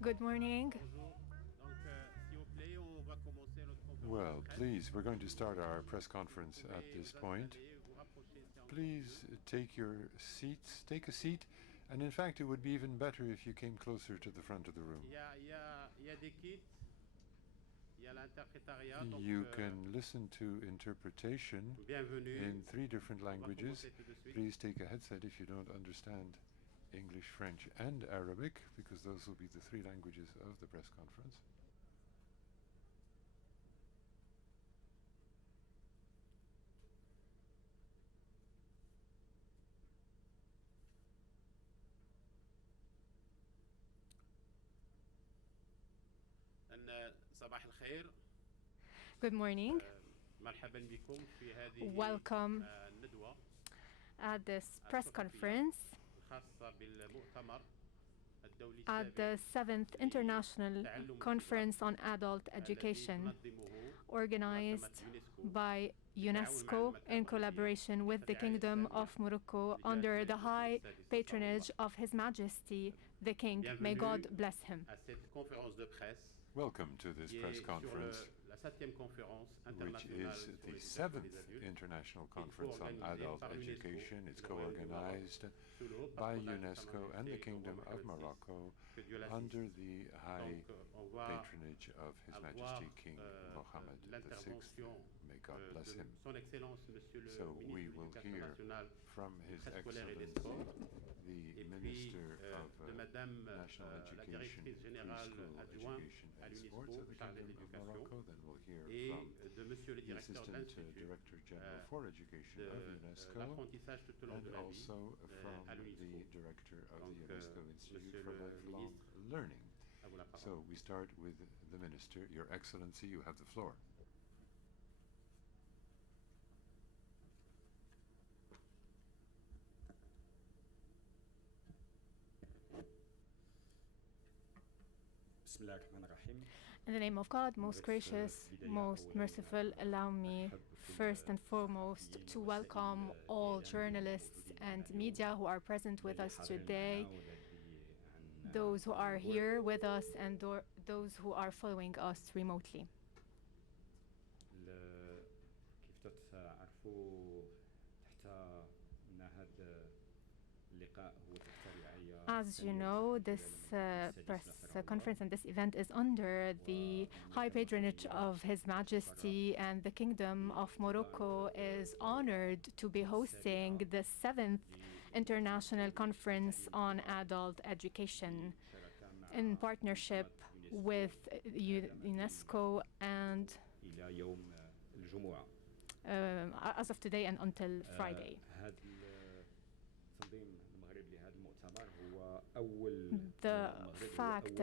Good morning. Well, please, we're going to start our press conference at this point. Please take your seats, take a seat, and in fact, it would be even better if you came closer to the front of the room. You can listen to interpretation in 3 different languages. Please take a headset if you don't understand English, French, and Arabic, because those will be the 3 languages of the press conference. Good morning. Welcome at this press conference at the 7th International Conference on Adult Education, organized by UNESCO in collaboration with the Kingdom of Morocco under the high patronage of His Majesty the King. May God bless him. Welcome to this press conference, which is the 7th International Conference on Adult Education. It's co-organized by UNESCO and the Kingdom of Morocco under the high patronage of His Majesty King Mohammed VI. May God bless him. So we will hear from His Excellency, the Minister of National Education, Preschool Education and Sports of the Kingdom of Morocco. Then we'll hear from the Assistant Director General for Education of UNESCO, and also from the Director of the UNESCO Institute for Lifelong Learning. So we start with the Minister. Your Excellency, you have the floor. In the name of God, most gracious, most merciful, allow me first and foremost to welcome all journalists and media who are present with us today, those who are here with us and those who are following us remotely. As you know, this press conference and this event is under the high patronage of His Majesty, and the Kingdom of Morocco is honored to be hosting the 7th International Conference on Adult Education in partnership with UNESCO and as of today and until Friday. The fact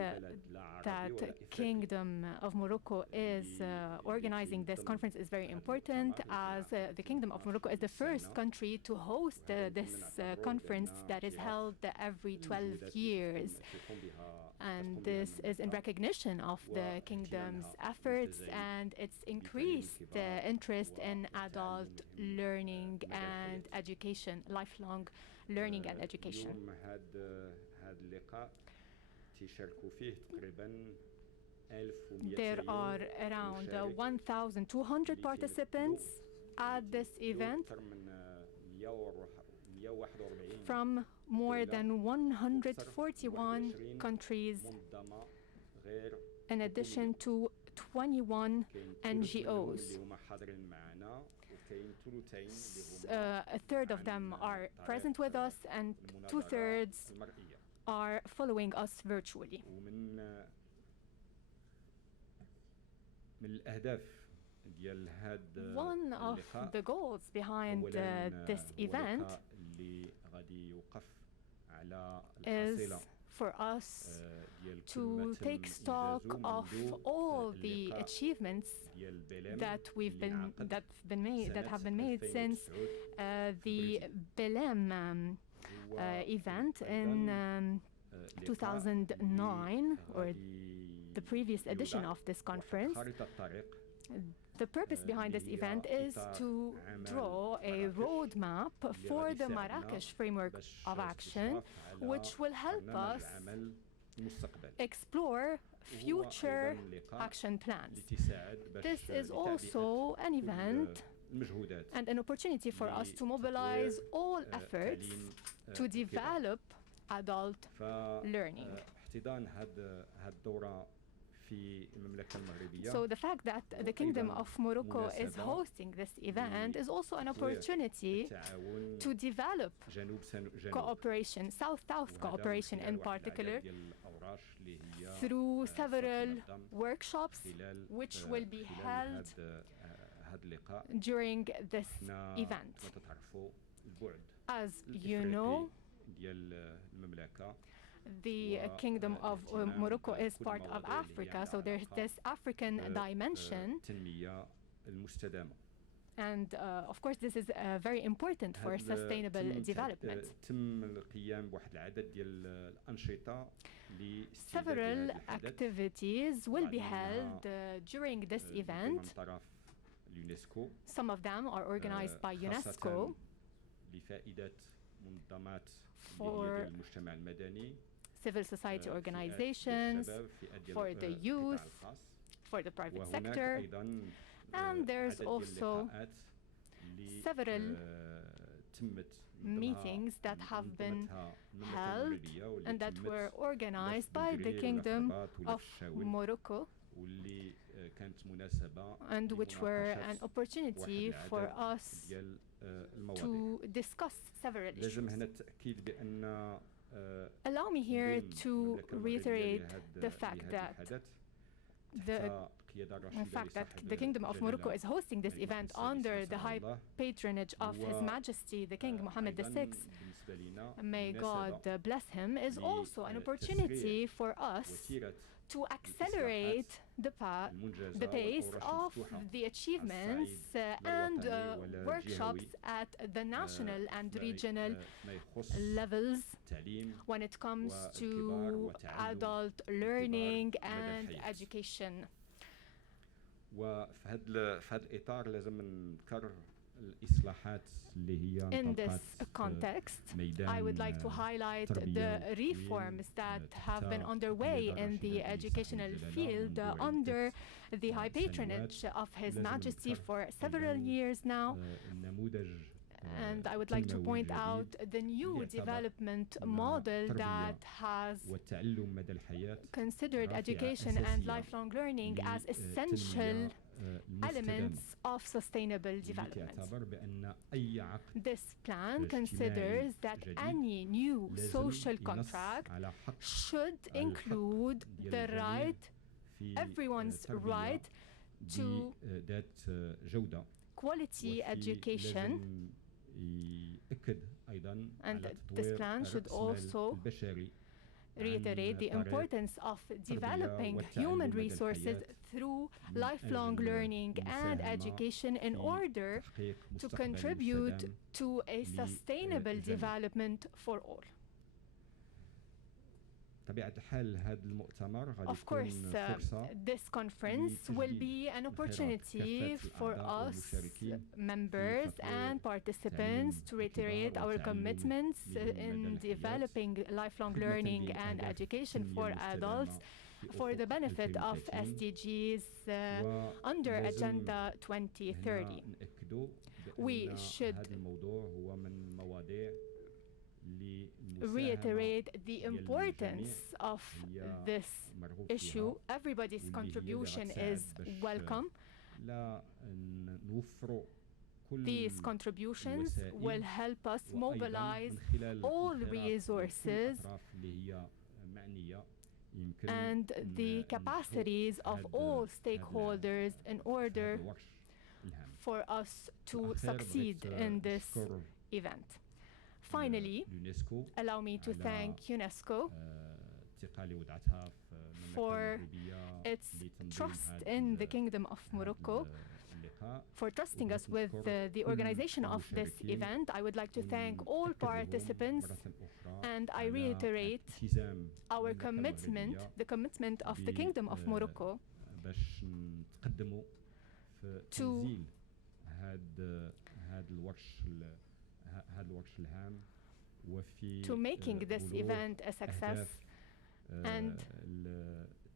that Kingdom of Morocco is organizing this conference is very important, as the Kingdom of Morocco is the first country to host this conference that is held every 12 years. And this is in recognition of the Kingdom's efforts and its increased interest in adult learning and education, lifelong learning and education. There are around 1,200 participants at this event from more than 141 countries, in addition to 21 NGOs. A third of them are present with us, and 2/3 are following us virtually. One of the goals behind this event is for us to take stock of all the achievements that have been made since the Belém event in 2009, or the previous edition of this conference. The purpose behind this event is to draw a roadmap for the Marrakesh Framework of Action, which will help us explore future action plans. This is also an event and an opportunity for us to mobilize all efforts to develop adult learning. So the fact that the Kingdom of Morocco is hosting this event is also an opportunity to develop cooperation, South-South cooperation in particular, through several workshops which will be held during this event. As you know, the Kingdom of Morocco is part of Africa, so there's this African dimension. And of course, this is very important for sustainable development. Several activities will be held during this event. Some of them are organized by UNESCO for civil society organizations, for the youth, for the private sector, and there's also several meetings that have been held and that were organized by the Kingdom of Morocco, and which were an opportunity for us to discuss several issues. Allow me here to reiterate the fact that the Kingdom of Morocco is hosting this event under the high patronage of His Majesty the King Mohammed VI, may God bless him, is also an opportunity for us to accelerate the pace of the achievements and workshops at the national and regional levels when it comes to adult learning and education. In this context, I would like to highlight the reforms that have been underway in the educational field under the high patronage of His Majesty for several years now. And I would like to point out the new development model that has considered education and lifelong learning as essential elements of sustainable development. This plan considers that any new social contract should include the right, everyone's right to quality education, and this plan should also reiterate the importance of developing human resources through lifelong learning and education in order to contribute to a sustainable development for all. Of course, this conference will be an opportunity for us, members and participants, to reiterate our commitments in developing lifelong learning and education for adults for the benefit of SDGs under Agenda 2030. We should reiterate the importance of this issue. Everybody's contribution is welcome. These contributions will help us mobilize all resources and the capacities of all stakeholders in order for us to succeed in this event. Finally, allow me to thank UNESCO for its trust in the Kingdom of Morocco, for trusting us with the organization of this event. I would like to thank all participants, and I reiterate our commitment, the commitment of the Kingdom of Morocco to making this event a success and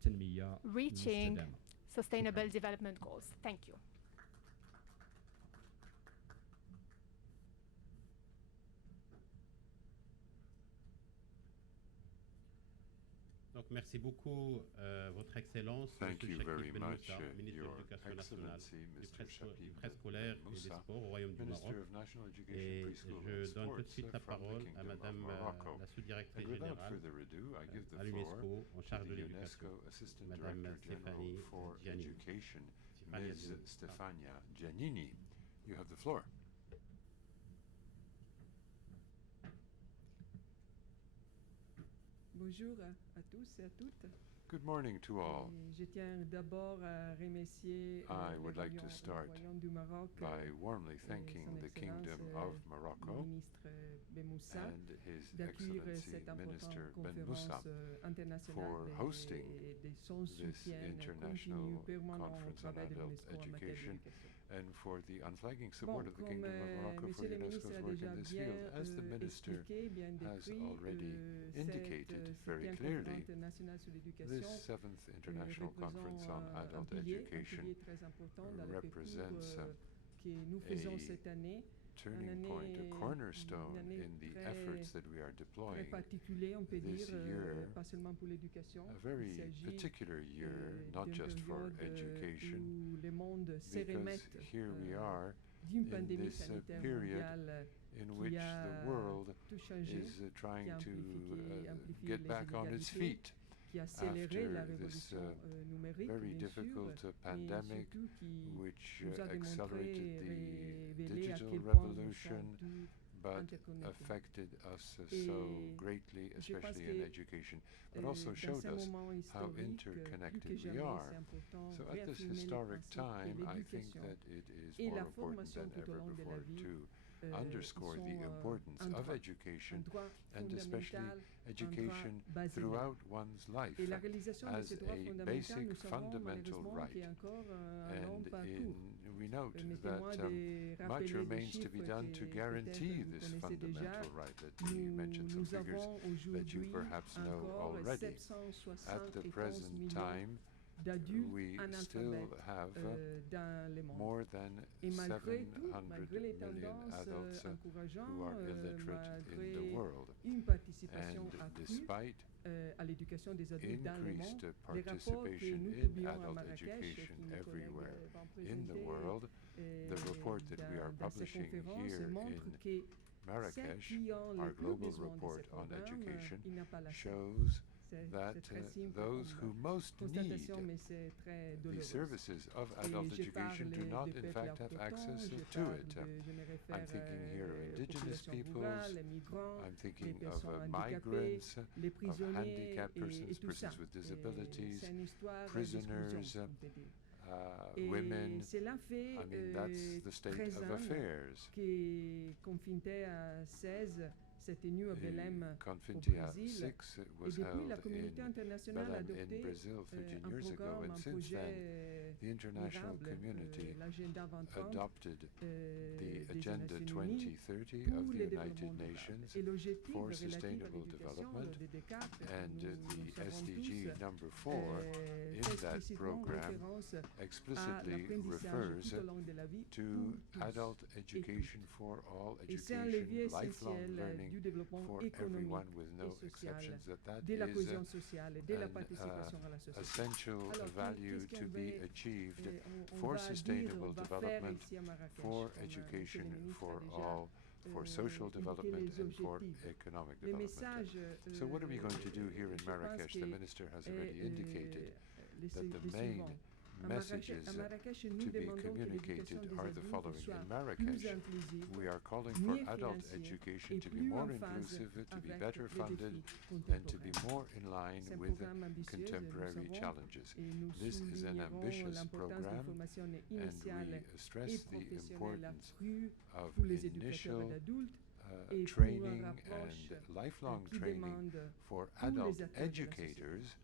التنمية reaching المستدامة. sustainable development goals. Thank you. Donc, merci beaucoup, Votre Excellence, Thank you Monsieur very Chakib Ben much, Moussa, ministre de Your l'Éducation nationale, Excellency, du Mr. Chakib préscolaire et des Moussa, sports au Royaume du Maroc. Minister of National Education, Et Preschool je and donne tout de Sports suite la from the parole à Kingdom of Madame Morocco. la sous-directrice And without générale further ado, I give the à floor l'UNESCO en to charge de the l'éducation, UNESCO Assistant Madame Director General Stéphanie for Giannini. Education, Stefania Ms. Giannini. Stefania Giannini. You have the floor. Bonjour à tous et à toutes. Good morning to all. Et je tiens d'abord à remercier I le would like to le start Royaume du Maroc by warmly et thanking son the Excellence, Kingdom of le Morocco ministre Ben Moussa and His d'accueillir Excellency cette importante Minister Ben conférence Moussa internationale for hosting de son this soutien international continu permanent au conference on travail de adult l'UNESCO en matière education d'éducation. and for the unflagging support of the Comme Kingdom of Morocco for Monsieur le ministre UNESCO's a work déjà in this bien field. As the Minister expliqué, bien has décrit, already indicated very cette clearly, conférence internationale sur this l'éducation 7th International Conference on un Adult pilier Education très important dans le represents parcours que nous faisons a cette année. turning point, a cornerstone une année in the très- efforts that we are Très deploying. particulier, on peut this dire, year, pas seulement pour l'éducation. A very Il s'agit particular year, not d'une just for période education, où le monde se because remet here we are d'une in pandémie this sanitaire period mondiale in qui which a the world tout changé, is trying qui a to amplifié get les back on its inégalités, feet qui a accéléré la after this révolution numérique, very bien sûr, difficult mais pandemic surtout qui which nous a accelerated démontré, the révélé à digital quel point nous revolution, sommes tous but interconnectés. affected us Et so greatly, je pense especially in que, education, but also dans showed ce us moment how historique, plus que interconnected we jamais, are. c'est important So at this réaffirmer le historic principe time, que I think l'éducation that it is et more la important formation than tout au ever long de la before vie to underscore sont the importance un of droit, education un droit and especially fondamental, education un droit basique. throughout one's life Et la réalisation de as ce droit a fondamental, basic nous savons fundamental malheureusement right. qu'il y a encore un long And parcours. we note Permettez-moi that de much rappeler des remains to be chiffres done to que guarantee peut-être this vous connaissez déjà. fundamental right. Let me mention some Nous figures avons that you aujourd'hui perhaps know encore already. At the 771 present millions time, d'adultes we still analphabètes have dans le monde. more than Et malgré 700 tout, malgré les million tendances adults encourageantes, who are illiterate in malgré the world. une participation And accrue despite à l'éducation des adultes dans le monde, increased les rapports que participation nous in publions à adult Marrakech, education qui nos collègues everywhere vont in the présenter world, the report that we are dans ces publishing conférences here montre in que ceux Marrakesh, qui ont our le plus global besoin de report ce on programme, education, il n'a pas la shows C'est that très simple those who comme most need constatation, mais c'est très the douloureux. services of Et adult je education parle do not des in peuples fact have autochtones, access je to parle it. je me réfère I'm thinking here of aux indigenous populations peoples, rurales, les migrants, I'm les thinking of personnes handicapées, migrants, les of prisonniers handicapped et persons, tout ça. persons with Et disabilities, c'est une histoire prisoners, d'exclusion, on peut dire. women. Et cela fait I mean, that's the state 13 of ans affairs. que CONFINTEA 16 s'est tenu à Belém au CONFINTEA Brésil. 6 Et was depuis, la held communauté in internationale a Belém in adopté Brazil 13 un years ago, programme, and un since then projet the international durable, community l'agenda 2030 adopted the des Agenda Nations Unies 2030 pour of the le United développement durable. Nations Et l'objectif for relatif à sustainable l'éducation, development, le DD4, and nous the savons SDG tous, number 4 in fait that explicitement program référence à explicitly l'apprentissage refers tout au long de la vie to pour tous. adult education for all, Et c'est un levier education, lifelong essentiel learning du développement for économique everyone with no et social, exceptions, that de la is cohésion sociale et de la an participation à la société. essential Alors, value qu'est-ce to qu'on be va, achieved on for va sustainable dire, va faire development, ici à Marrakech, for comme, education, monsieur le ministre for a déjà, all, for social indiqué development, les and for objectifs. economic Le development. message, So what are we going to do here in je pense Marrakesh? The que minister has est, already indicated that the les main suivants. À messages Marrakech, nous to be demandons que communicated l'éducation des are the adultes following. soit In plus Marrakesh, inclusive, we are calling for mieux adult financière education et to be plus more en phase inclusive, to be avec better les funded, défis and to be contemporains. more in line C'est un with programme ambitieux, contemporary nous savons, challenges. et nous This is an soulignerons ambitious l'importance d'une program, formation and initiale we et stress the professionnelle importance accrue of pour les éducateurs initial d'adultes et pour training une approche and lifelong qui training demande for tous les adult acteurs de la educators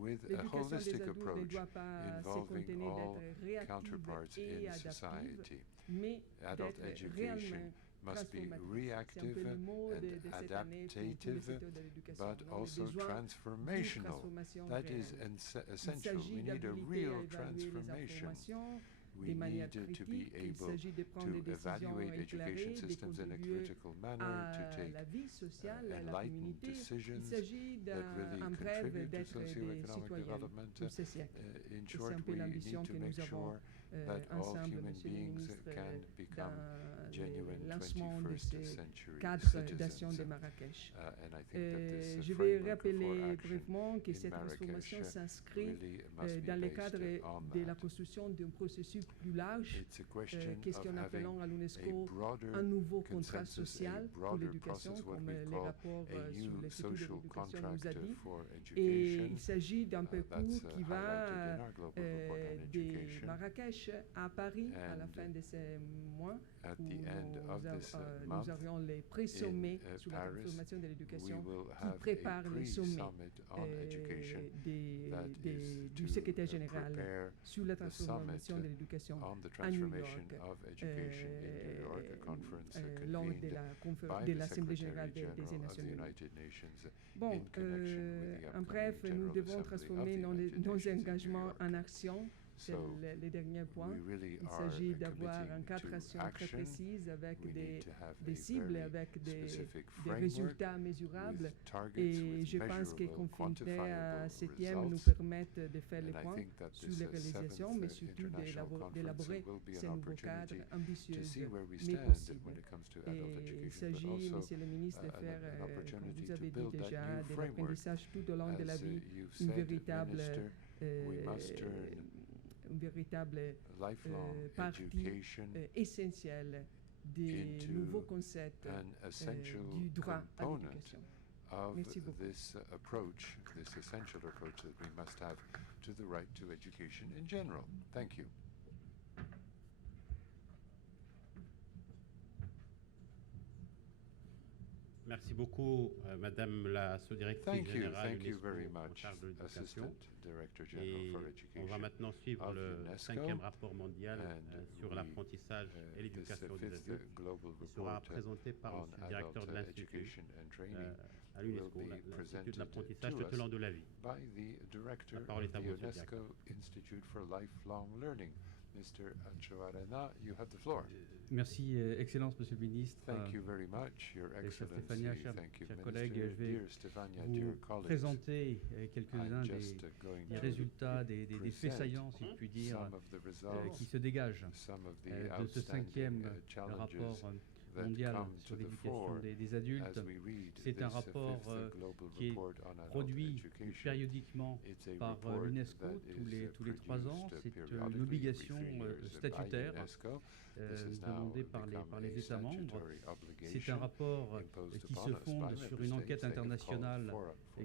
with a l'éducation des holistic adultes ne approach doit pas se involving contenir all d'être réactive counterparts et in adaptive, society. mais Adult d'être education réellement must be transformatif. C'est un peu reactive le mot and de cette année pour tous les adaptative, secteurs de l'éducation. but On a also besoin d'une transformational. transformation That is réelle. Il essential. s'agit We need a d'habiliter à real évaluer les transformation. informations We de manière need to be critique. Il able s'agit de prendre des to décisions evaluate education éclairées, de systems in a contribuer critical manner, to à take la vie sociale, à la enlightened communauté. Il decisions s'agit, that really en bref, contribute to d'être des socio-economic citoyens development. pour ce siècle. In C'est short, un peu we need l'ambition to que make nous avons sure that all ensemble, human Monsieur le beings ministre, can become dans genuine le lancement de 21st ces century cadres d'action citizens. de Marrakech. And I think that this Je vais framework for rappeler action brièvement que in cette transformation Marrakech s'inscrit really must be dans le based cadre on de la that. construction d'un processus plus large, It's a question qu'est-ce of qu'on having appelons à a l'UNESCO broader un nouveau contrat consensus, a social pour broader l'éducation, process, what comme we les call rapports a sur new l'Institut de social l'éducation contract nous a dit. for Et education. il s'agit d'un parcours That's qui va highlighted in our global report on de education. Marrakech à Paris à la And fin de ce mois, At où the end of this nous month, aurions les pré-sommets in sur la Paris, transformation de we l'éducation will qui have a préparent les sommets pre-summit on education that is du to secrétaire général prepare sur la the transformation summit de l'éducation on the à New transformation York, of education in New York, a conference lors convened de by the l'Assemblée Secretary générale des General of Nations the Unies. United Nations Bon, in connection with the en bref, upcoming nous General devons Assembly transformer of the United nos Nations in New engagements York. en action. C'est So le dernier point. we really Il are s'agit d'avoir un committing cadre to d'action très action. précis avec We need to have des a cibles, very avec des specific des résultats framework mesurables. with targets, Et with je pense que measurable, CONFINTEA quantifiable 7e nous results. permettent de faire le And I point think that sur this les réalisations, mais seventh surtout international d'élaborer conference will be ces an nouveaux cadres opportunity ambitieux, to see where we mais stand possibles. when it comes to Et adult il education, s'agit, but also Monsieur le ministre, de faire, an comme opportunity vous to avez dit build that déjà, new de framework. l'apprentissage tout au long de la As vie, you've une said, véritable, Minister, we must turn une véritable lifelong partie education essentielle des into nouveaux concepts an essential du droit à component l'éducation. of Merci beaucoup. this approach, this essential approach that we must have to the right to education in general. Thank you. Merci beaucoup, Madame la sous-directrice générale Thank you UNESCO very en much, charge de l'éducation. Assistant Director General Et for on va Education. maintenant suivre of le UNESCO, 5e rapport mondial and sur we, l'apprentissage et this l'éducation des fifth adultes, global qui sera report présenté par on le directeur de adult l'Institut education and training à l'UNESCO, will be l'Institut presented de l'apprentissage to tout au long us de la vie. by the director La parole of est à the vous, Monsieur le UNESCO Institute for Lifelong Learning. Mr. Anchoarena, you have the floor. Merci, Excellence, Monsieur le Ministre. Thank you very much, Your chère Excellency. Stéphania, chers Thank you, collègues, Minister. je vais Dear Stefania, dear vous colleagues, présenter quelques-uns I'm just going des to résultats, des faits present saillants, si je puis dire, some of the results, qui se dégagent some of the de ce outstanding 5e challenges rapport that mondial come sur to the l'éducation fore des adultes. as we read C'est un this rapport fifth global qui est report on adult produit education. périodiquement It's a par report l'UNESCO that tous les 3 ans. produced C'est periodically une obligation every 3 years by statutaire UNESCO. This has now demandée par become les a États membres. statutory C'est obligation un rapport imposed qui upon se us by fonde member sur une states. enquête They have called internationale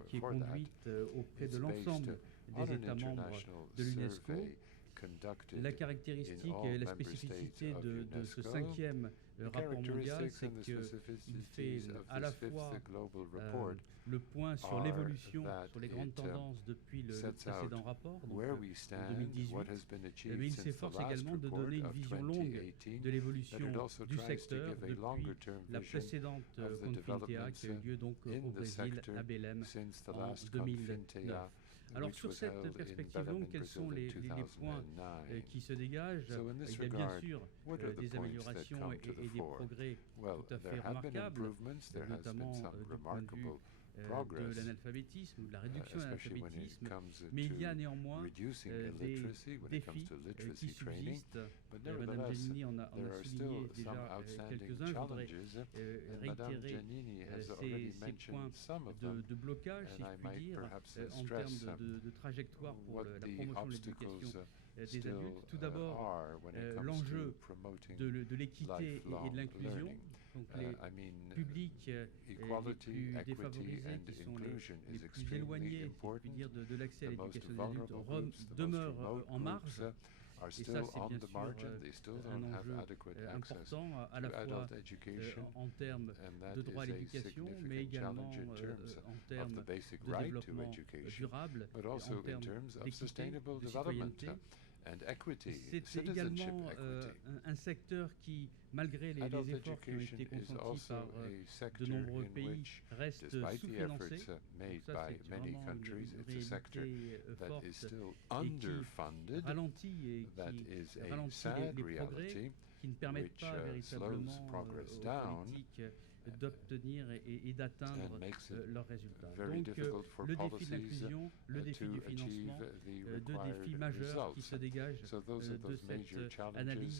qui est for that. conduite auprès de It's l'ensemble based des on an États membres international de l'UNESCO. survey conducted La in caractéristique all et la member spécificité states of de ce UNESCO. 5e The rapport mondial, characteristics c'est and the qu'il fait specificities of à la this fois fifth global report le point sur are l'évolution, that sur les grandes it, tendances depuis le sets précédent out rapport, donc where we stand, 2018. what has been achieved Mais il since the s'efforce last également de report donner une of vision longue 2018, de l'évolution but it also du tries to secteur give a depuis longer-term la vision précédente of the CONFINTEA qui a eu lieu donc in au the Brésil, sector à Belém, since the en last 2009. CONFINTEA, Alors which sur was cette held in perspective Belém, longue, in quels sont Brazil in les points 2009. qui se dégagent? So in this Il y a bien regard, sûr what are the des points that améliorations come et to the des fore? progrès Well, tout à fait there have been remarquables, improvements, there has been notamment some du point de vue remarkable de progress, l'analphabétisme ou de la réduction de especially when it l'analphabétisme, comes mais il y a to néanmoins reducing des illiteracy, when it comes défis to qui literacy training. subsistent. But Madame nevertheless, Giannini en a there are souligné still déjà some outstanding quelques-uns. Je voudrais challenges, and Madame réitérer Giannini has already ces mentioned points some of them, de blocage, si and I je puis might dire, perhaps en stress termes de trajectoire pour what la the promotion de obstacles l'éducation des still adultes. Tout d'abord, are when it comes l'enjeu to promoting de l'équité et lifelong de l'inclusion. learning. Donc les I mean, publics les equality, plus equity, défavorisés, and qui sont inclusion les is plus extremely éloignés, si je puis important. dire, de l'accès à The most l'éducation des adultes, vulnerable groups, the most demeurent remote en marge. groups, are Et still ça, c'est on bien the sûr margin. They still un don't have enjeu adequate access important, à la to fois adult education, en termes and that de droit à is a l'éducation, mais significant également challenge in terms en of termes the basic de right to développement education, durable, but et also en in termes terms of d'équité, sustainable de development. citoyenneté. and equity, C'est citizenship également equity. un secteur qui, malgré les Adult efforts qui ont education été is consentis also par a de sector nombreux in pays, which, reste despite the sous-financé. efforts made Ça, by c'est many vraiment countries, une it's a sector réalité that forte is still et qui underfunded. ralentit et That qui is a ralentit sad les progrès, reality qui ne permettent which pas slows véritablement progress aux down politiques d'obtenir et d'atteindre and makes it leurs résultats. very Donc difficult for le défi de policies l'inclusion, le défi to du achieve financement, the deux défis required majeurs qui se results. dégagent So those are de those major cette challenges, analyse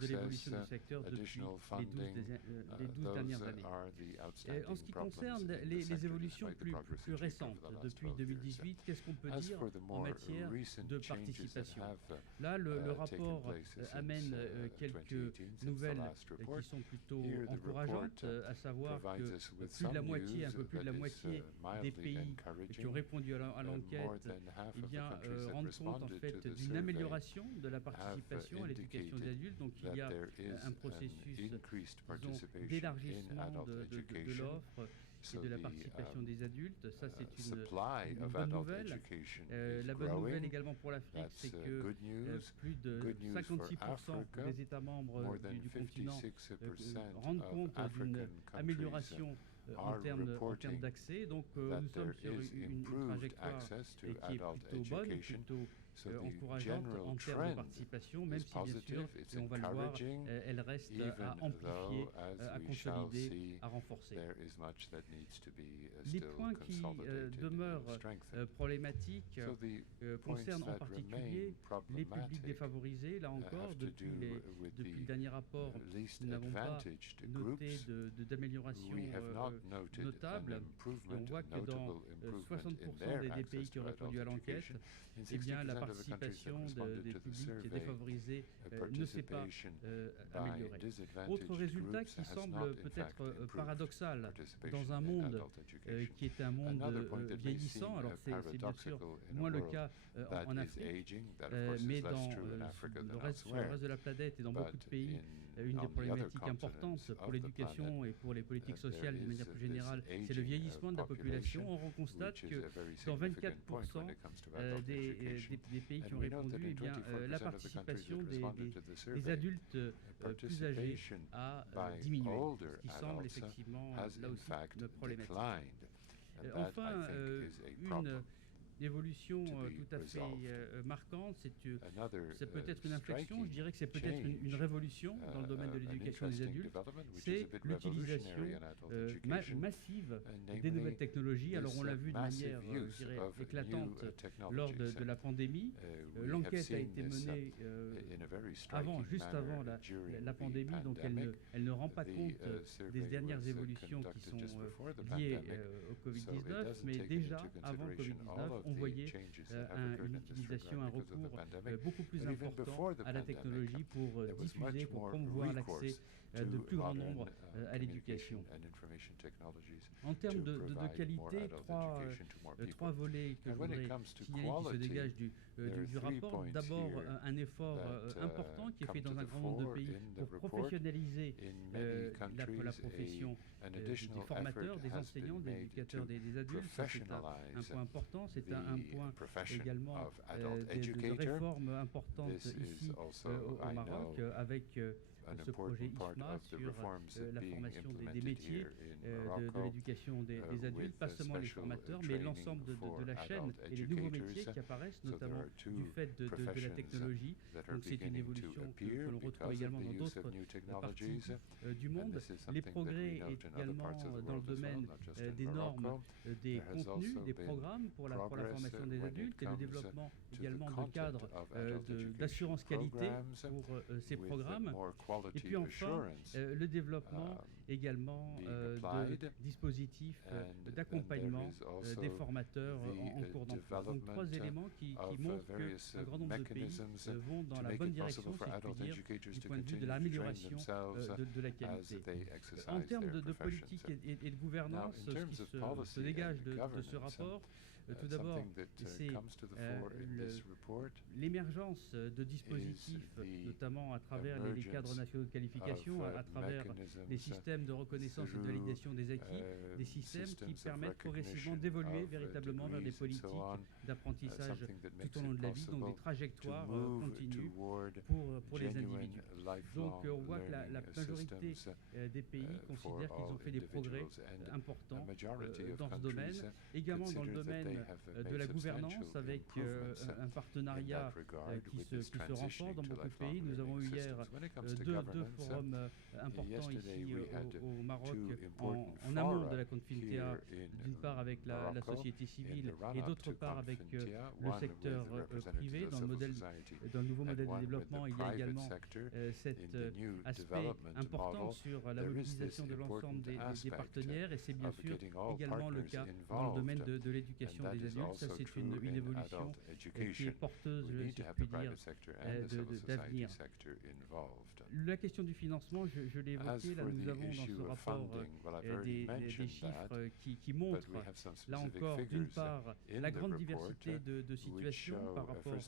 de l'évolution access, du secteur depuis additional les 12 funding, dernières those années. are the En outstanding ce qui problems concerne in the les sector, évolutions despite the progress plus achieved récentes over the last depuis 12 years. 2018, qu'est-ce qu'on peut As dire for the en more matière recent de changes that participation? have Là, le taken rapport place since, amène quelques 2018, since the nouvelles last report. qui sont plutôt Here, the encourageantes, report, à savoir provides que us with plus de la some moitié, un news peu plus de la that is, moitié des mildly pays qui encouraging. ont répondu à l'enquête More than half eh of the bien, countries that rendent compte en responded fait to the d'une survey amélioration de la participation à l'éducation des indicated adultes. Donc il that y a there is un processus increased disons, participation in d'élargissement adult de education. l'offre So et de la the, participation des adultes. Ça, c'est supply une of bonne adult nouvelle. education is La bonne nouvelle growing. également pour l'Afrique, That's c'est que good news. plus de Good news for 56% Africa. des États membres More than du continent 56% rendent of compte d'une African countries amélioration en are termes reporting d'accès. Donc that nous sommes there sur is une improved trajectoire access to qui est adult plutôt bonne, education. plutôt So the encourageante general en termes de trend participation, même is si bien sûr, positive, it's et on va le voir, encouraging, elle reste even à amplifier, though, as à we shall consolider, see, à renforcer. there is much that needs to be Les still points qui consolidated demeurent and strengthened. problématiques So the points concernent en that particulier remain les publics problematic défavorisés. Là encore, have to depuis do with le the dernier rapport, least nous n'avons pas advantaged noté groups. d'amélioration We have not noted notable. an Et improvement, on voit a que dans notable improvement 60% in their des access pays qui to ont adult répondu à l'enquête, education. In eh bien, la 60% of the countries that participation responded des to the publics survey, défavorisés ne s'est pas participation by améliorée. disadvantaged Autre résultat groups qui has semble not in peut-être fact improved paradoxal participation dans un in monde adult education. qui est un monde Another point that may vieillissant. seem Alors c'est bien sûr paradoxical in a moins le world cas that en is Afrique, aging, that of course mais is less dans true in Africa sur than le elsewhere. reste de la planète et dans beaucoup de But pays, in, une des on the other problématiques continents importantes of pour the l'éducation planet, et pour les politiques there sociales de is manière plus this générale, c'est le aging vieillissement de la population. population, On constate which is que a very dans significant point 24% when it comes to adult education. des pays qui And ont we note that répondu, in eh bien, 24% la of the countries participation that responded to the des survey, adultes plus âgés participation a by diminué, older ce qui semble adults effectivement has là in aussi fact une problématique. declined. And that, Enfin, I think, is a une problem. évolution to be tout à fait resolved. marquante, Another c'est peut-être une inflexion, je striking dirais que c'est peut-être une change, révolution dans le domaine de an l'éducation des interesting adultes, development, which c'est is a bit l'utilisation revolutionary in adult education, massive and des nouvelles namely technologies. Alors this, on l'a vu de massive manière, je use dirais, of éclatante new, lors technologies. de la pandémie. We have L'enquête a seen été this, menée in a very juste striking avant manner during la the pandémie, donc pandemic. elle ne rend pas The, compte survey des dernières was, évolutions qui conducted sont just before the liées pandemic, au so it Covid-19, doesn't mais take déjà into avant le consideration all Covid-19, of on the voyait changes that have occurred une in this utilisation, regard un because of the recours pandemic. beaucoup plus But even important before the à la pandemic, technologie pour there was diffuser, much pour more promouvoir recourse l'accès to de plus grand modern, nombre à l'éducation. communication and information technologies En termes to de provide more qualité, adult education to more trois people. volets que And je when it voudrais comes to signaler qui se quality, dégagent there are du 3 rapport. points D'abord, here un effort that, important qui est come fait to dans un the grand nombre de fore pays in the pour report. professionnaliser In many la countries, profession an des additional formateurs, effort des has enseignants, been des made éducateurs, to des adultes. Ça, c'est un professionalize point important. C'est un the point profession également of adult de educator. réformes importantes This is ici also, au I Maroc know, avec an ce projet important part ISMA of the sur reforms la being formation des implemented métiers here in de Morocco, l'éducation des adultes, with pas seulement les special formateurs, mais training l'ensemble for de la chaîne adult et les nouveaux educators. métiers qui apparaissent, So there notamment are two du fait de la professions technologie. that are Donc c'est une beginning to évolution que appear l'on retrouve because of également the dans use d'autres of new parties technologies. du And monde. this is Les something that progrès we note in other également parts of the dans le world as well, domaine not just in des normes, Morocco. des There has contenus, also des been programmes pour la progress formation des when it adultes et le comes développement to the également de content cadres of adult education d'assurance qualité programs pour ces with programmes. more Et quality puis enfin, assurance le développement également being de applied. dispositifs And d'accompagnement there is also des formateurs en the cours d'emploi. Donc trois development éléments qui of montrent various qu'un grand nombre de pays mechanisms vont dans to la make bonne it direction, possible for si je adult puis dire, educators du to point de vue de continue to train l'amélioration themselves de la as qualité. they En exercise termes their de politique professions. et de gouvernance, Now, in ce terms qui of se policy dégage and de ce governance, rapport, tout d'abord, something that c'est comes to the fore in this report l'émergence de dispositifs, the notamment à travers les cadres emergence nationaux de qualification, of à travers les mechanisms systèmes systèmes de reconnaissance et de validation des acquis, des systèmes qui permettent progressivement d'évoluer véritablement vers des politiques d'apprentissage tout au long de la vie, donc des trajectoires continues pour les individus. Donc on voit que la majorité des pays considèrent qu'ils ont fait des progrès importants dans ce domaine, également dans le domaine de la gouvernance avec un partenariat qui se renforce dans beaucoup de pays. Nous avons eu hier deux forums importants ici au Maroc en amont de la CONFINTEA, d'une part avec la société civile et d'autre part avec le secteur privé. Dans le nouveau modèle de développement, il y a également cet aspect important sur la mobilisation de l'ensemble des partenaires, et c'est bien sûr également le cas dans le domaine de l'éducation des adultes. Ça, c'est une évolution qui est porteuse, si je puis dire, d'avenir. La question du financement, je l'ai évoqué, là nous avons dans ce rapport des chiffres qui montrent, là encore, d'une part, la grande diversité de situations par rapport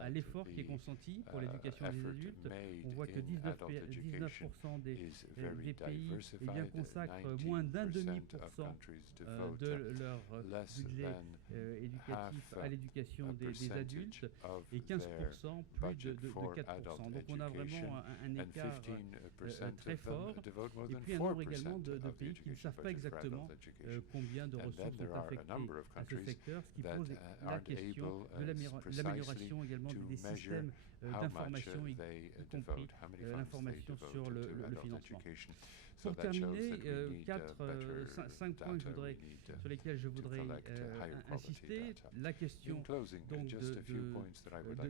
à l'effort qui est consenti pour l'éducation des adultes. On voit que 19% des pays consacrent moins d'1,5% de leur budget éducatif à l'éducation des adultes et 15% plus de 4%. Donc on a vraiment un écart très fort. Et puis un nombre également de pays qui ne savent pas exactement combien de ressources sont affectées à ce secteur, ce qui pose la question de l'amélioration également des systèmes d'information, y compris l'information sur le financement. Pour terminer, 5 points sur lesquels je voudrais insister. La question donc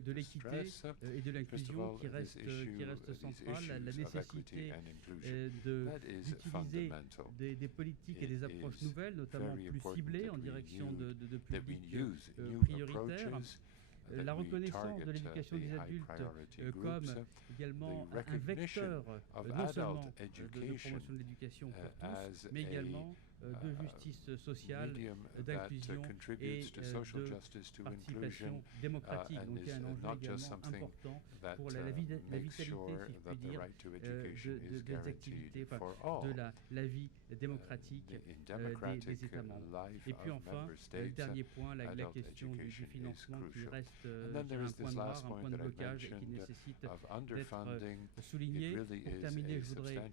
de l'équité et de l'inclusion qui reste centrale, la nécessité d'utiliser des politiques et des approches nouvelles, notamment plus ciblées en direction de publics prioritaires. La reconnaissance de l'éducation des adultes comme également un vecteur non seulement de promotion de l'éducation pour tous, mais également de justice sociale, d'inclusion et de participation démocratique. Donc il y a un enjeu également important pour la vitalité, si je puis dire, des activités, de la vie démocratique des États membres. Et puis enfin, dernier point, la question du financement qui reste un point noir, un point de blocage et qui nécessite d'être souligné. Pour terminer, je voudrais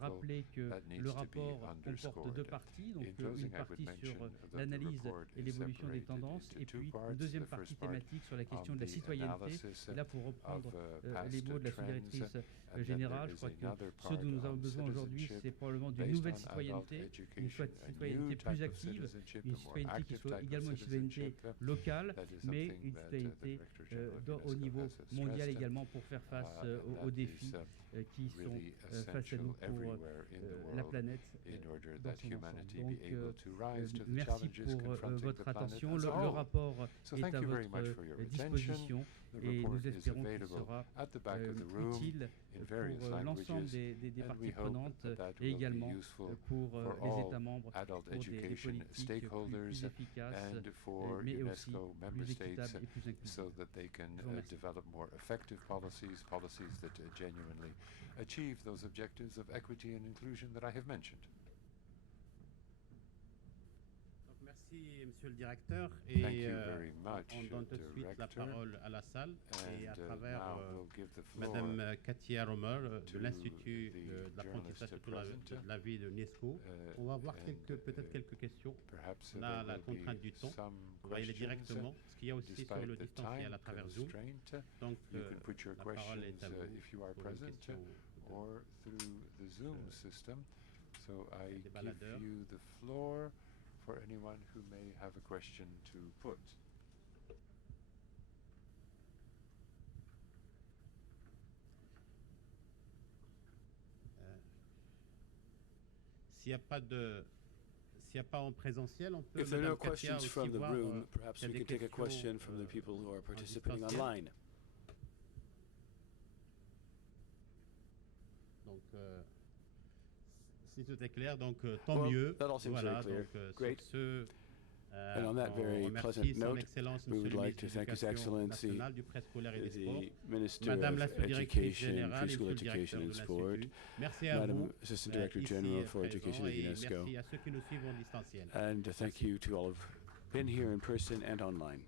rappeler que le rapport comporte deux parties, donc une partie sur l'analyse et l'évolution des tendances, et puis une deuxième partie thématique sur la question de la citoyenneté. Et là, pour reprendre les mots de la sous-directrice générale, je crois que ce dont nous avons besoin aujourd'hui, c'est probablement d'une nouvelle citoyenneté, une citoyenneté plus active, une citoyenneté qui soit également une citoyenneté locale, mais une citoyenneté au niveau mondial également pour faire face aux défis qui sont face à nous pour la planète dans son ensemble. Donc, merci pour votre attention. Le rapport est à votre disposition et nous espérons qu'il sera utile pour l'ensemble des parties prenantes et également pour les États membres pour des politiques plus efficaces, mais aussi plus équitables et plus inclusives. Je achieve those objectives of equity and inclusion that I have mentioned. Merci, Monsieur le Directeur. Et on donne tout de suite la parole à la salle et à travers Madame Katia Romer de l'Institut de l'apprentissage de la vie de l'UNESCO. On va avoir peut-être quelques questions. On a la contrainte du temps. On va y aller directement, ce qu'il y a aussi sur le distanciel à travers Zoom. Donc, la parole est à vous pour une question. Or through the Zoom system. So I give you the floor for anyone who may have a question to put. S'il n'y a pas en présentiel, on peut. If there are no questions from the room, perhaps we could take a question from the people who are participating online. Donc, si tout est clair, donc tant mieux. That all seems voilà, very clear. donc Great. sur ce, And on that very pleasant note, we would like to thank His Excellency, the Minister of Education, Preschool Education and Sport, Madam Assistant Director General for Education at UNESCO, and thank you to all who have been here in person and online.